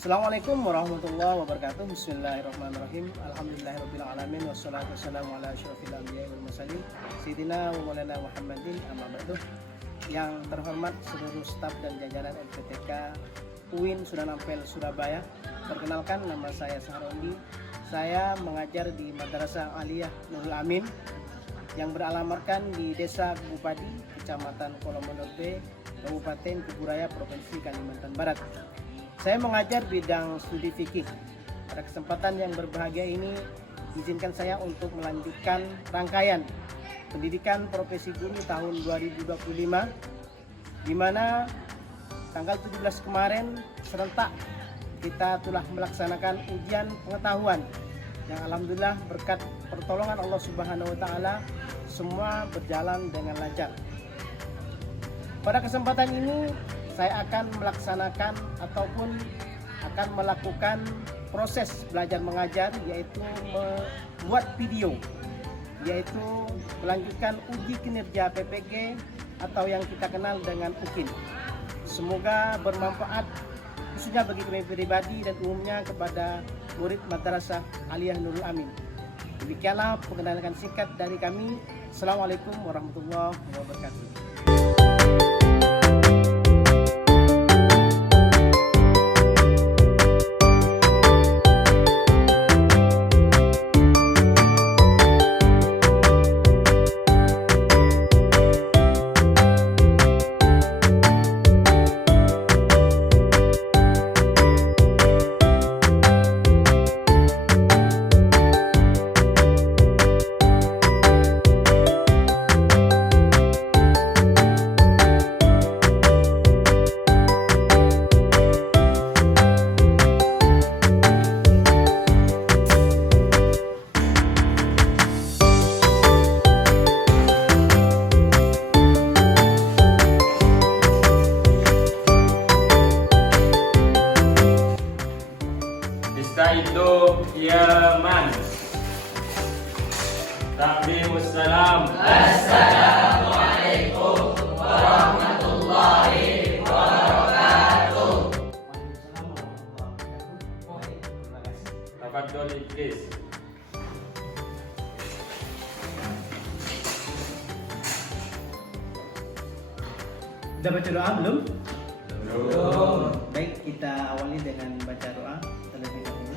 Assalamualaikum warahmatullahi wabarakatuh. Bismillahirrahmanirrahim. Alhamdulillahirabbil alamin wassalatu wassalamu ala asyrofil anbiya'i wal mursalin sayyidina wa maulana Muhammadin amma ba'du. Yang terhormat seluruh staf dan jajaran LPTK UIN Sunan Ampel Surabaya. Perkenalkan, nama saya Saharondi. Saya mengajar di Madrasah Aliyah Nurul Amin yang beralamatkan di Desa Bupati, Kecamatan Kolomondo B, Kabupaten Kuburaya, Provinsi Kalimantan Barat. Saya mengajar bidang studi fikih. Pada kesempatan yang berbahagia ini, izinkan saya untuk melanjutkan rangkaian pendidikan profesi guru tahun 2025, di mana tanggal 17 kemarin serentak kita telah melaksanakan ujian pengetahuan yang alhamdulillah berkat pertolongan Allah Subhanahu wa taala semua berjalan dengan lancar. Pada kesempatan ini saya akan melaksanakan ataupun akan melakukan proses belajar mengajar, yaitu membuat video, yaitu melanjutkan uji kinerja PPG atau yang kita kenal dengan UKIN. Semoga bermanfaat khususnya bagi kami pribadi dan umumnya kepada murid Madrasah Aliyah Nurul Amin. Demikianlah perkenalan singkat dari kami. Assalamualaikum warahmatullahi wabarakatuh. Istaidu ya man. Takdimus salam. Assalamualaikum warahmatullahi wabarakatuh. Tafadhol Idris. Sudah baca doa belum? Belum. Baik, kita awali dengan baca doa terlebih dahulu.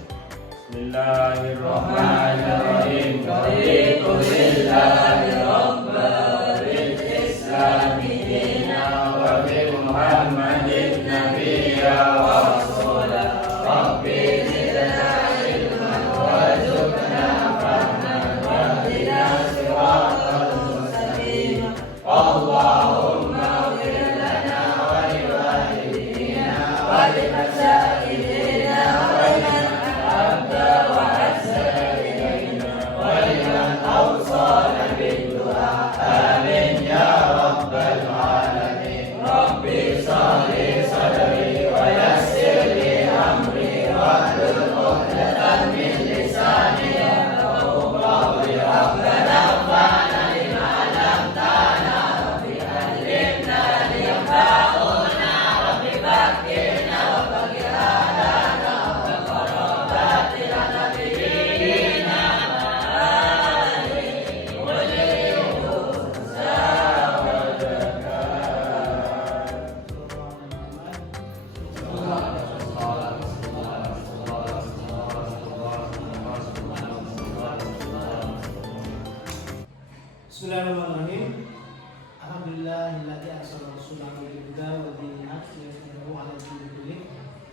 Bismillahirrahmanirrahim. Raditu billahi rabban bil islami dina wa bi Muhammadin nabiyya wa rasulah. Rabbi zidna ilman warzuqna fahman wahdina siratal mustaqim. Allahumma ighfir lana wa li walidina wa li masyayikhina wa li Bismillahirrahmanirrahim. Alhamdulillahilladzi arsala rasulahu bil huda wa dinil haqq liyudhhirahu 'ala dini kullih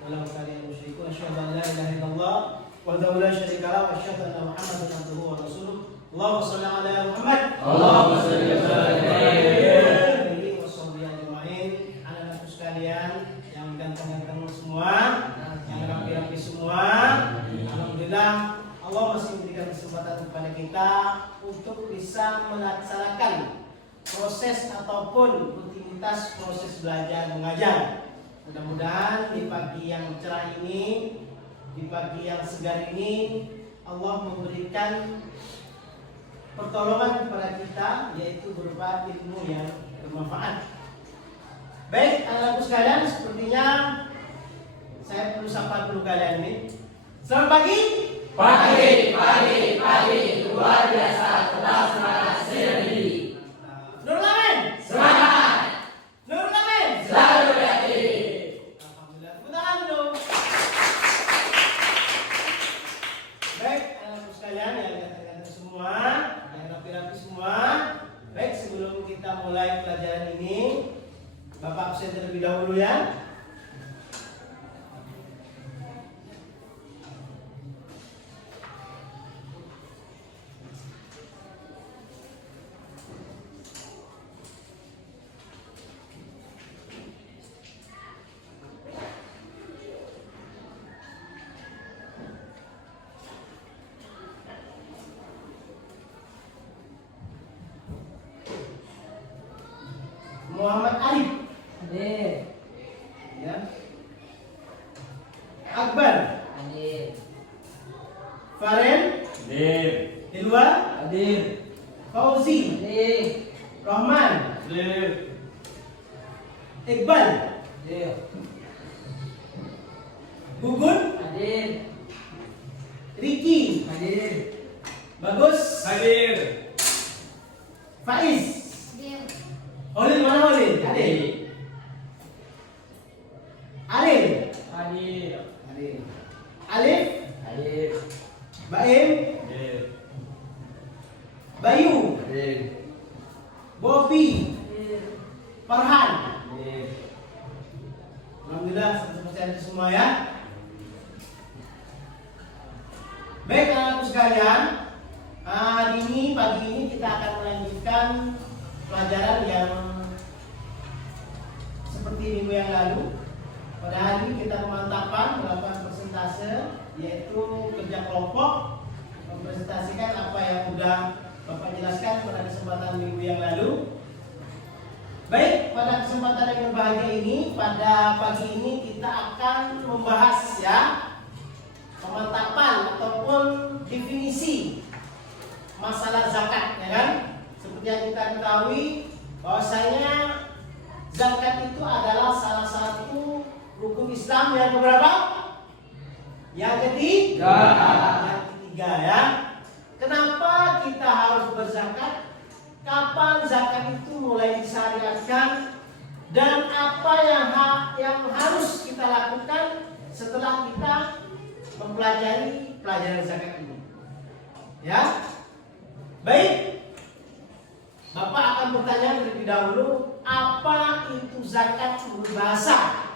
walau karihal musyrikun. Asyhadu an la ilaha illallah wahdahu la syarika lahu wa asyhadu anna Muhammadan abduhu wa rasuluh. Allahumma shalli 'ala Muhammad. Allahumma shalli 'ala Muhammad wa sahbihi ajma'in. Anak-anakku sekalian yang ganteng-ganteng semua, yang rapi-rapi semua. Alhamdulillah Allah masih memberikan kesempatan kepada kita untuk bisa melaksanakan proses ataupun rutinitas proses belajar mengajar. Mudah-mudahan di pagi yang cerah ini, di pagi yang segar ini, Allah memberikan pertolongan kepada kita, yaitu berupa ilmu yang bermanfaat. Baik, anak-anakku sekalian, sepertinya saya perlu sapa dulu kalian ini. Selamat pagi. Pagi, luar biasa, tetap semangat sendiri. Nurul Amin. Semangat, Nurul Amin. selalu yakin. Alhamdulillah. Tepuk tangan dulu. Baik, anak-anak sekalian yang ganteng-ganteng semua, yang rapi-rapi semua. Baik, sebelum kita mulai pelajaran ini, Bapak absen terlebih dahulu ya. Muhammad Arif. Hadir. Ya. Akbar. Hadir. Faren. Hadir. Hilwa. Hadir. Fauzi. Hadir. Rahman. Hadir. Iqbal. Hadir. Gugun. Hadir. Riki. Hadir. Bagus. Hadir. Faiz. Holil mana Holil? Hadir. Alif. Hadir. Hadir. Alif. Hadir. Baim. Hadir. Bayu. Hadir. Bobi. Hadir. Farhan. Hadir. Alhamdulillah 100% semua ya. Baik anak-anakku sekalian, hari ini pagi ini kita akan melanjutkan pelajaran yang seperti minggu yang lalu. Pada hari ini kita pemantapan melakukan persentase, yaitu kerja kelompok, mempresentasikan apa yang sudah Bapak jelaskan pada kesempatan minggu yang lalu. Baik, pada kesempatan yang berbahagia ini, pada pagi ini kita akan membahas ya pemantapan ataupun definisi masalah zakat, ya kan? Seperti yang kita ketahui bahwasanya zakat itu adalah salah satu rukun Islam yang keberapa? Yang ketiga. Yang ketiga ya. Kenapa kita harus berzakat? Kapan zakat itu mulai disyariatkan? Dan apa yang harus kita lakukan setelah kita mempelajari pelajaran zakat ini? Ya. Baik. Bapak akan bertanya terlebih dahulu, apa itu zakat menurut bahasa?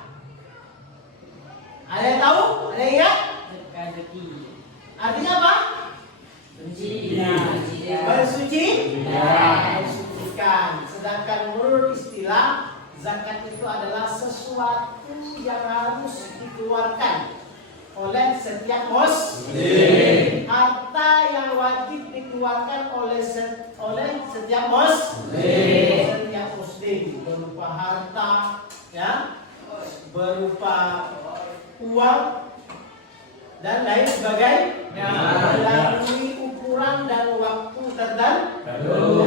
Ada yang tahu? Ada yang ingat? Rezeki. Artinya apa? Suci. Bersuci? Ya. Mensucikan. Sedangkan menurut istilah, zakat itu adalah sesuatu yang harus dikeluarkan oleh setiap muslim. Harta yang wajib dikeluarkan oleh setiap muslim. Setiap muslim berupa harta, ya, berupa uang dan lain sebagainya, melalui ukuran dan waktu tertentu.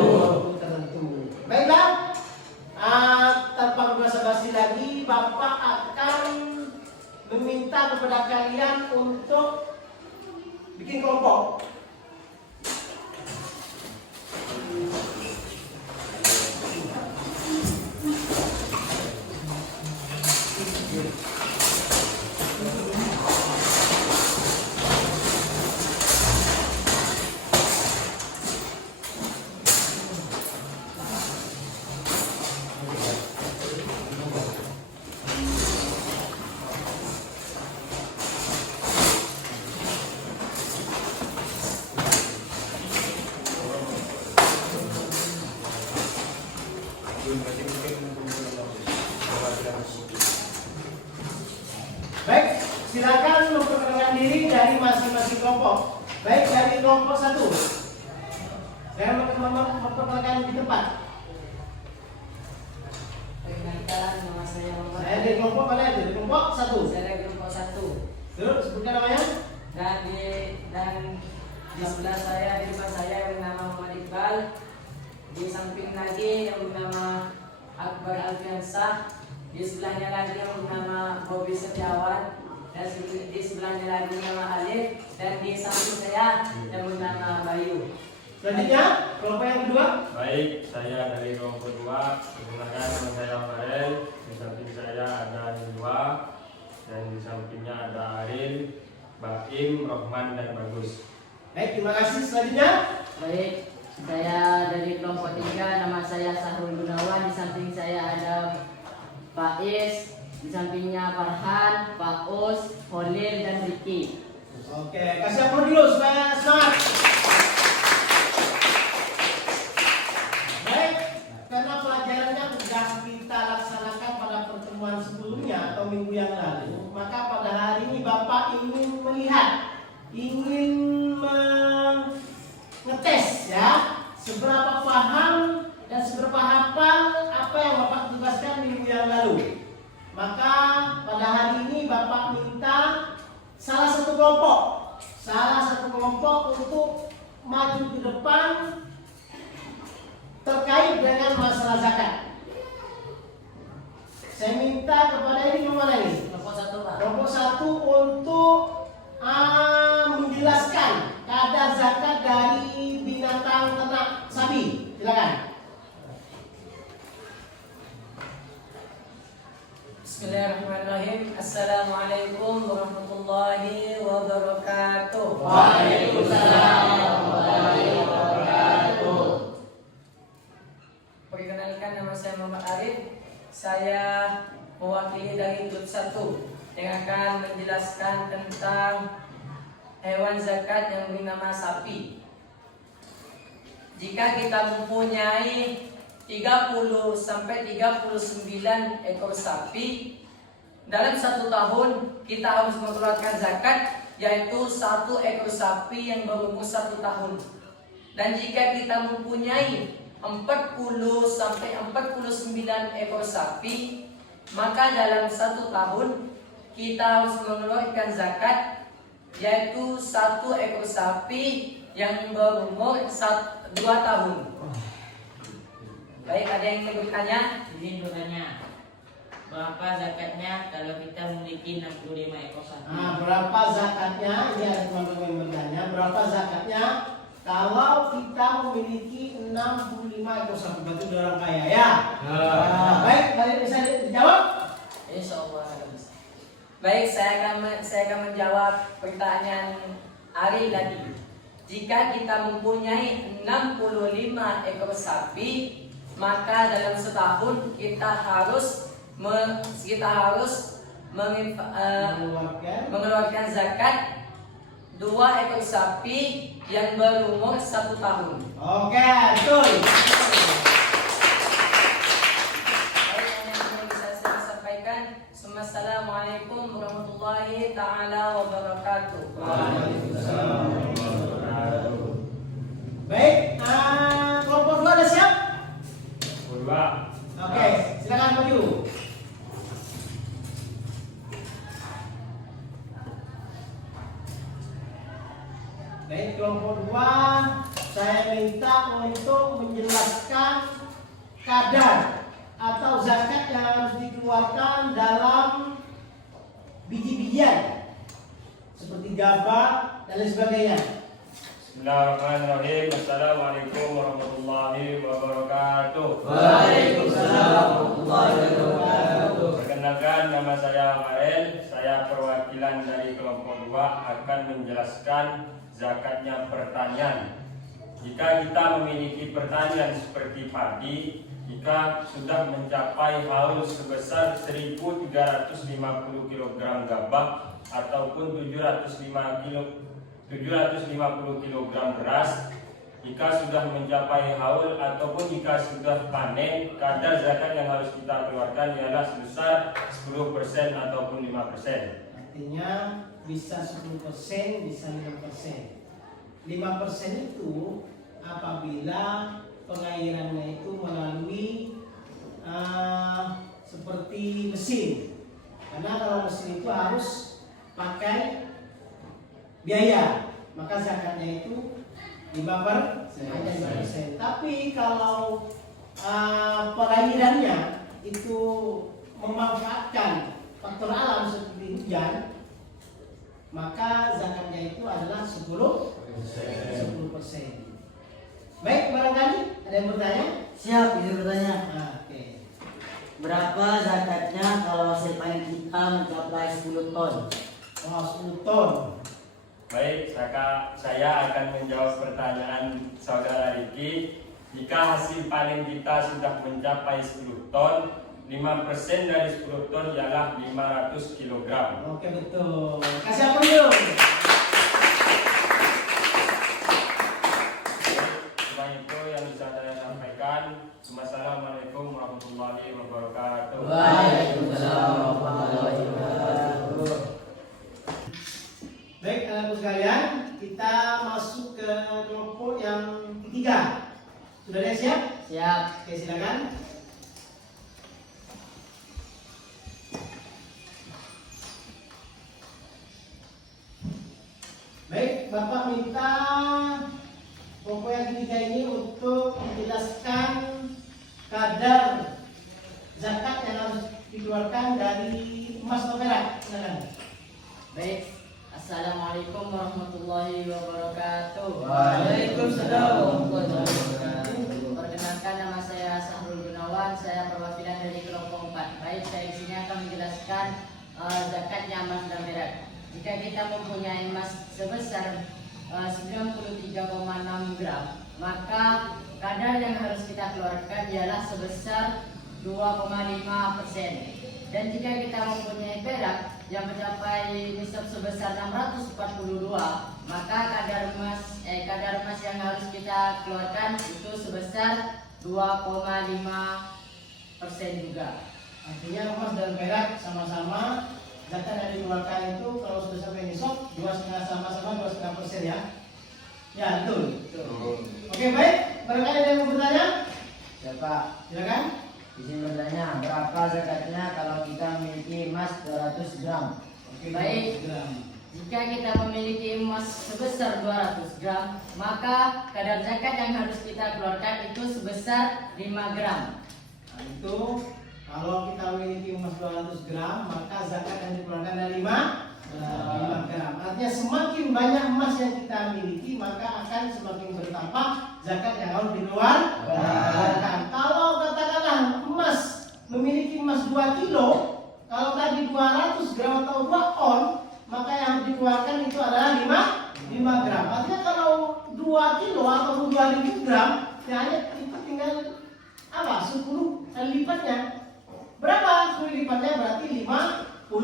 Baiklah, tanpa basa-basi lagi, Bapak akan meminta kepada kalian untuk bikin kelompok. Baik, silakan memperkenalkan diri dari masing-masing kelompok. Baik, dari kelompok 1. Saya memperkenalkan di tempat. Perkenalkan, nama saya Muhammad. Saya di kelompok mana itu? Di kelompok 1. Saya dari kelompok 1. Terus sebutkan namanya. Dan di sebelah saya, di depan saya yang bernama Muhammad Iqbal. Di samping lagi yang bernama Akbar Alfiansah. Di sebelahnya lagi yang bernama Bobi Setiawan. dan di sebelahnya lagi nama Alif, dan di samping saya yang bernama Bayu. Selanjutnya, kelompok yang kedua. Baik, saya dari kelompok 2. Perkenalkan nama saya Farel. Di samping saya ada Hilwa dan di sampingnya ada Aril, Baim, Rohman dan Bagus. Baik, terima kasih. Selanjutnya. Baik, saya dari kelompok 3, nama saya Sahrul Gunawan. Di samping saya ada Pak Is, di sampingnya Farhan, Pak Us, Holil dan Riki. Oke, kasih aplaus dulu supaya semangat. Baik, karena pelajarannya sudah kita laksanakan pada pertemuan sebelumnya atau minggu yang lalu, maka pada hari ini Bapak ingin melihat, ingin ngetes ya, seberapa paham dan seberapa hafal apa yang Bapak tugaskan minggu yang lalu. Maka pada hari ini Bapak minta salah satu kelompok untuk maju ke depan terkait dengan masalah zakat. Saya minta kepada ini kemana ini? Kelompok 1, Pak. Kelompok 1 untuk menjelaskan kadar zakat dari binatang ternak sapi. Silakan. Bismillahirrahmanirrahim. Assalamualaikum warahmatullahi wabarakatuh. Waalaikumsalam warahmatullahi wabarakatuh. Perkenalkan, nama saya Muhammad Arif. Saya mewakili dari grup 1 yang akan menjelaskan tentang hewan zakat yang bernama sapi. Jika kita mempunyai 30 sampai 39 ekor sapi, dalam 1 tahun kita harus mengeluarkan zakat, yaitu 1 ekor sapi yang berumur 1 tahun. Dan jika kita mempunyai 40 sampai 49 ekor sapi, maka dalam 1 tahun kita harus mengeluarkan zakat, yaitu 1 ekor sapi yang berumur 2 tahun. Baik, ada yang ingin bertanya? Izin bertanya, berapa zakatnya kalau kita memiliki 65 ekor sapi? Berapa zakatnya? Ini ada teman-teman yang bertanya. Berapa zakatnya kalau kita memiliki 65 ekor sapi? Berarti udah orang kaya ya? Baik, kalian bisa dijawab? Insyaallah bisa. Baik, saya akan menjawab pertanyaan Ari tadi. Jika kita mempunyai 65 ekor sapi, maka dalam setahun kita harus mengeluarkan zakat 2 ekor sapi yang berumur 1 tahun. Oke, betul. Baik, yang ingin saya sampaikan. Assalamualaikum warahmatullahi taala wabarakatuh. Waalaikumsalam warahmatullahi wabarakatuh. Baik, kelompok 2 ada siap? Kedua. Oke, silakan maju. Baik, kelompok 2 saya minta untuk menjelaskan kadar atau zakat yang harus dikeluarkan dalam biji-bijian seperti gabah dan lain sebagainya. Bismillahirrahmanirrahim. Assalamualaikum warahmatullahi wabarakatuh. Waalaikumsalam warahmatullahi wabarakatuh. Perkenalkan, nama saya Farel. Saya perwakilan dari kelompok 2 akan menjelaskan zakatnya pertanian. Jika kita memiliki pertanian seperti padi, jika sudah mencapai haul sebesar 1.350 kg gabah ataupun 750 kg beras, jika sudah mencapai haul ataupun jika sudah panen, kadar zakat yang harus kita keluarkan ialah sebesar 10% ataupun 5%. Artinya bisa 10%, bisa 5%. 5% itu apabila pengairannya itu melalui seperti mesin. Karena kalau mesin itu harus pakai biaya, maka zakatnya itu 5%. Tapi kalau pengairannya itu memanfaatkan faktor alam seperti hujan, maka zakatnya itu adalah 10%. Baik, barangkali ada yang bertanya? Siap, izin bertanya. Oke. Berapa zakatnya kalau hasil panen kita mencapai 10 ton? Oh, 10 ton. Baik, saya akan menjawab pertanyaan saudara Riki. Jika hasil panen kita sudah mencapai 10 ton, 5% dari 10 ton ialah 500 kg. Oke, betul. Kasih apa dulu? Cuma itu yang bisa saya sampaikan. Wassalamualaikum warahmatullahi wabarakatuh. Waalaikumsalam warahmatullahi wabarakatuh. Baik, anak-anak sekalian, kita masuk ke kelompok yang ketiga. Sudah ada yang siap? Siap. Oke, silakan. Baik, Bapak minta kelompok yang ketiga ini untuk menjelaskan kadar zakat yang harus dikeluarkan dari emas atau perak. Silakan. Baik, Assalamualaikum warahmatullahi wabarakatuh. Waalaikumsalam warahmatullahi wabarakatuh. Perkenalkan, nama saya Sahrul Gunawan, saya perwakilan dari kelompok 4. Baik, saya di sini akan menjelaskan zakatnya emas dan perak. Jika kita mempunyai emas sebesar 93,6 gram, maka kadar yang harus kita keluarkan ialah sebesar 2,5%. Dan jika kita mempunyai perak yang mencapai nisab sebesar 642, maka kadar emas yang harus kita keluarkan itu sebesar 2,5% juga. Artinya emas dan perak sama-sama zakat yang dikeluarkan itu kalau sudah sampai nisab 2,5 sama-sama 2,5% ya. Ya, betul. Oke, baik. Barangkali ada yang mau bertanya? Ya Pak, Silakan. izin bertanya, berapa zakatnya kalau kita memiliki emas 200 gram? Oke, Baik. 200 gram. Jika kita memiliki emas sebesar 200 gram, maka kadar zakat yang harus kita keluarkan itu sebesar 5 gram. Nah, itu kalau kita memiliki emas 200 gram, maka zakat yang dikeluarkan dari 5 gram. Artinya semakin banyak emas yang kita miliki, maka akan semakin bertambah zakat yang harus dikeluarkan. Kalau katakanlah memiliki emas 2 kilo, kalau tadi 200 gram atau 2 on, maka yang harus dikeluarkan itu adalah 5 gram. Artinya kalau 2 kilo atau 2000 gram, ya hanya itu tinggal 10 kali lipatnya. Berapa 10 lipatnya? Berarti 50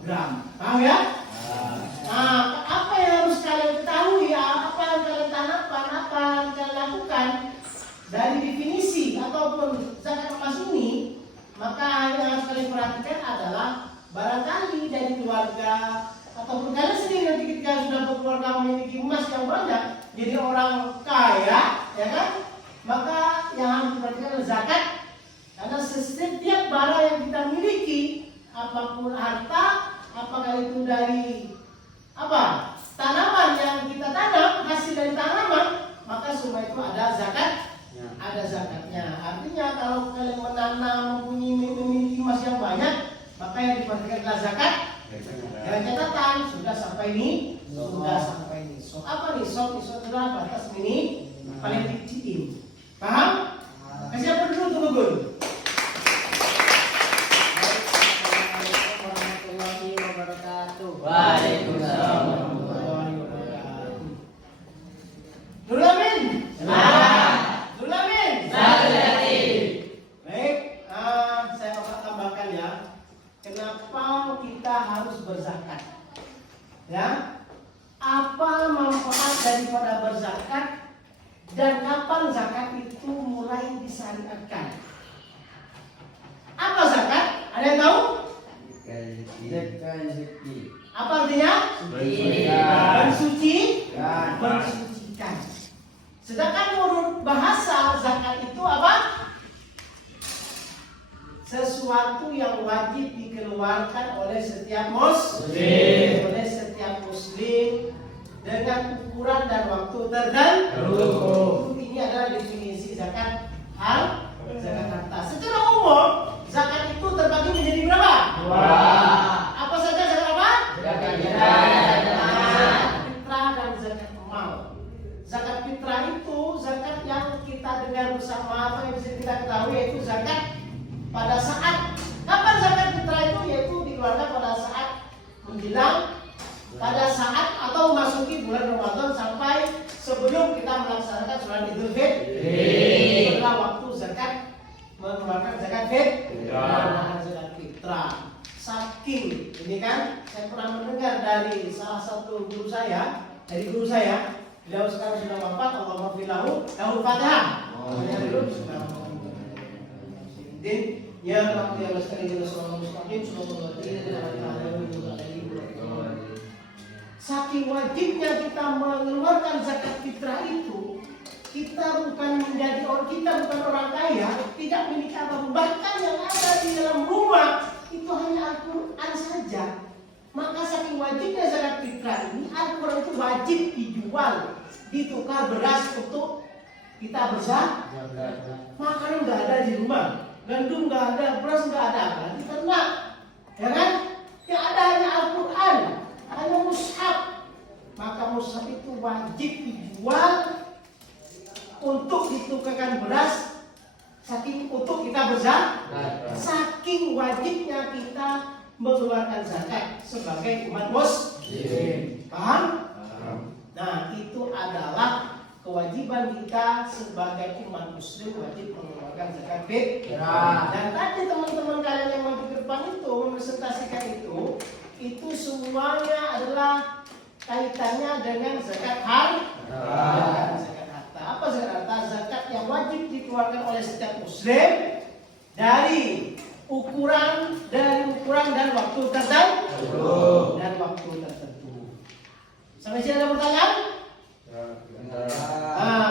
gram. Paham ya? Nah, apa yang harus kalian ketahui, apa yang kalian tanamkan, apa yang kalian lakukan dari definisi ataupun zakat emas ini, maka yang harus kalian perhatikan adalah barangkali dari keluarga ataupun kalian sendiri nanti ketika sudah berkeluarga memiliki emas yang banyak, jadi orang kaya, ya kan? Maka yang harus diperhatikan adalah zakat, karena setiap barang yang kita miliki, apapun harta, apakah itu dari tanaman yang kita tanam, hasil dari tanaman, maka semua itu ada zakatnya. Artinya kalau kalian menanam memiliki emas yang banyak, maka yang diperhatikan adalah zakat. Dengan catatan sudah sampai ini. So apa nih? So adalah batas mini paling kecil. Paham? Kasih apa dulu tuh Gun? Assalamualaikum warahmatullahi wabarakatuh. Waalaikumsalam. Nuramin. Nuramin. Baik, saya akan tambahkan ya. Kenapa kita harus berzakat? Ya, apa manfaat daripada berzakat dan kapan zakat itu mulai disyariatkan? Apa zakat? Ada yang tahu? Apa artinya? Mensucikan. Sedangkan menurut bahasa zakat itu apa? Sesuatu yang wajib dikeluarkan oleh setiap muslim dengan ukuran dan waktu tertentu. Ini adalah definisi zakat harta. Secara umum zakat itu terbagi menjadi berapa? Apa saja zakat apa? menjelang pada saat atau memasuki bulan Ramadan sampai sebelum kita melaksanakan sholat Idul Fitri. Itulah waktu zakat, mengeluarkan zakat fitrah. Zakat fitrah. Saking ini kan saya pernah mendengar dari salah satu guru saya, beliau sekarang sudah wafat, Allah maghfirlahu, lahu Fatihah. Ya Rabbi ya Lestari ya Rasulullah Mustaqim sallallahu alaihi wasallam. Saking wajibnya kita mengeluarkan zakat fitrah itu, kita bukan orang kaya, tidak memiliki apa, bahkan yang ada di dalam rumah itu hanya Al-Quran saja. Maka saking wajibnya zakat fitrah ini, Al-Quran itu wajib dijual, ditukar beras untuk kita berzakat. Makanan nggak ada di rumah, gandum nggak ada, beras nggak ada, berarti ternak, ya kan? Yang ada hanya Al-Quran, hanya mushaf. Maka mushaf itu wajib dijual untuk ditukarkan beras, saking untuk kita berzakat. Saking wajibnya kita mengeluarkan zakat sebagai umat muslim. Paham? Nah, itu adalah kewajiban kita sebagai umat muslim, wajib mengeluarkan zakat fitrah. Dan tadi teman-teman kalian yang maju ke depan itu mempresentasikan itu semuanya adalah kaitannya dengan zakat harta. Zakat harta. Apa zakat harta? Zakat yang wajib dikeluarkan oleh setiap muslim dari ukuran dan waktu tertentu. Sampai sini ada pertanyaan?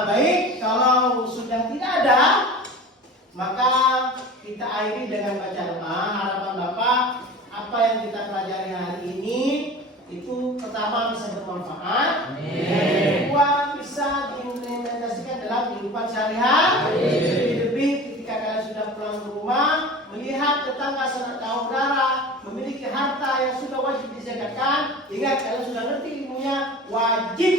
Baik, kalau sudah tidak ada, maka kita akhiri dengan baca doa. Harapan Bapak, apa yang kita pelajari hari ini itu pertama bisa bermanfaat, kedua bisa diimplementasikan dalam kehidupan sehari-hari. Lebih ketika kalian sudah pulang ke rumah, melihat tetangga sanak saudara memiliki harta yang sudah wajib dizakatkan, ingat kalian sudah ngerti ilmunya, wajib